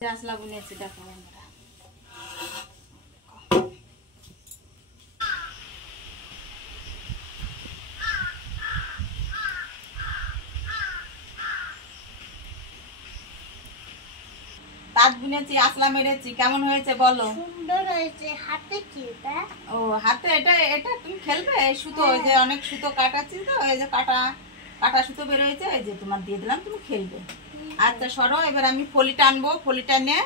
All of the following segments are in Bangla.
আসলা বুনেছি দেখো বন্ধুরা। তাঁত বুনেছি, আসলা মেরেছি, কেমন হয়েছে বলো? সুন্দর হয়েছে। হাতে কি এটা? ও হাতে, এটা এটা তুমি খেলবে? এই সুতো, ওই যে অনেক সুতো কাটাচ্ছি তো, এই যে কাটা কাটা সুতো বের হয়েছে, এই যে তোমার দিয়ে দিলাম, তুমি খেলবে। আচ্ছা সরো, এবার আমি ফলি টানবো, ফলি টানে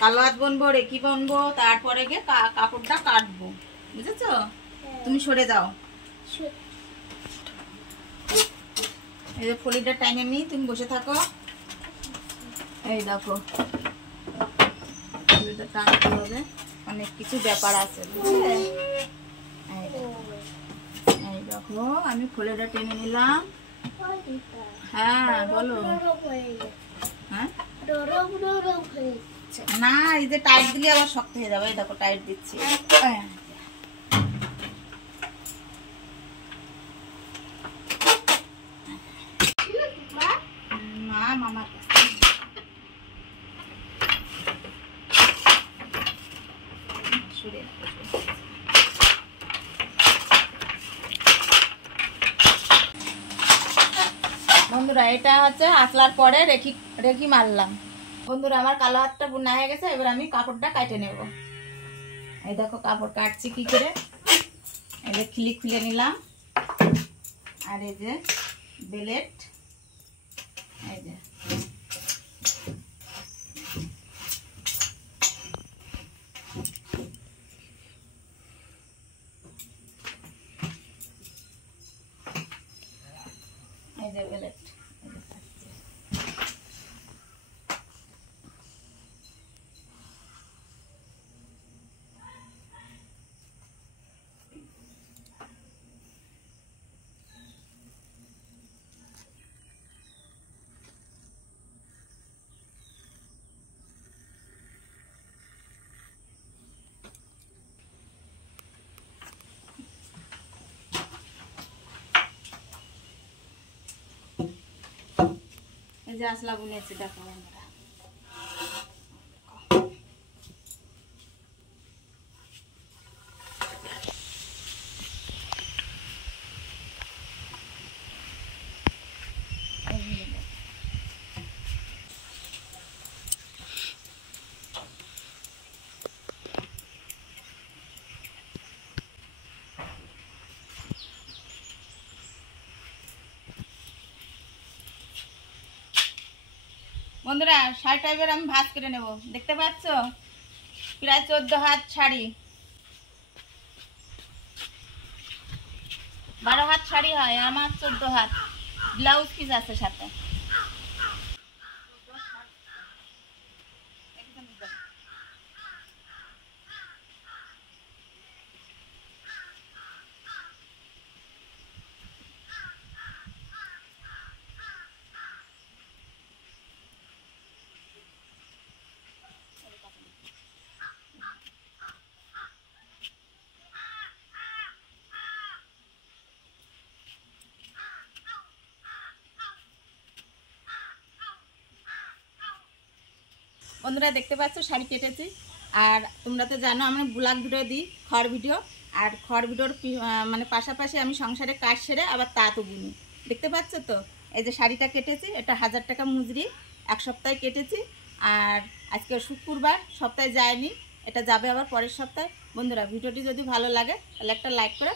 কালো হাত বুনবো, রেখি বুনবো, তারপরে গিয়ে কাপড়টা কাটবো, বুঝেছো? তুমি সরে যাও। এই যে ফলিটা টাইনে নি, তুমি বসে থাকো। এই দেখো ফলিটা টানতে হবে, অনেক কিছু ব্যাপার আছে বুঝলে। এই দেখো আমি ফলিটা টেনে নিলাম। হ্যাঁ বলো। হ্যাঁ না, এই যে টাইট দিলে আবার শক্ত হয়ে যাবে। এই দেখো টাইট দিচ্ছি। মা মামার বন্ধুরা, এটা হচ্ছে আসলার পরে রেখি রেখি মারলাম। বন্ধুরা আমার কালো হাতটা বুনা হয়ে গেছে, এবার আমি কাপড়টা কাটে নেব। এই দেখো কাপড় কাটছি কি করে। এই যে খিলি খুলে নিলাম, আর এই যে বেলেট, এই যে বেলেট। এই যে আসলা বুনেছি দেখো বন্ধুরা। বন্ধুরা শাড়িটা এবার আমি ভাঁজ করে নেব। দেখতে পাচ্ছ প্রায় 14 হাত শাড়ি, 12 হাত শাড়ি হয়, আমার 14 হাত। ব্লাউজ পিস আছে সাথে। বন্ধুরা দেখতে পাচ্ছ শাড়ি কেটেছি। আর তোমরা তো জানো আমি ব্লগ ভিডিও দিই, খড় ভিডিও। আর খড় ভিডিওর মানে পাশাপাশি আমি সংসারে কাজ সেরে আবার তাঁতও বুনি। দেখতে পাচ্ছ তো, এই যে শাড়িটা কেটেছি, এটা 1000 টাকা মজুরি, 1 সপ্তাহে কেটেছি। আর আজকে শুক্রবার, সপ্তাহে যায়নি, এটা যাবে আবার পরের সপ্তাহে। বন্ধুরা ভিডিওটি যদি ভালো লাগে তাহলে একটা লাইক করে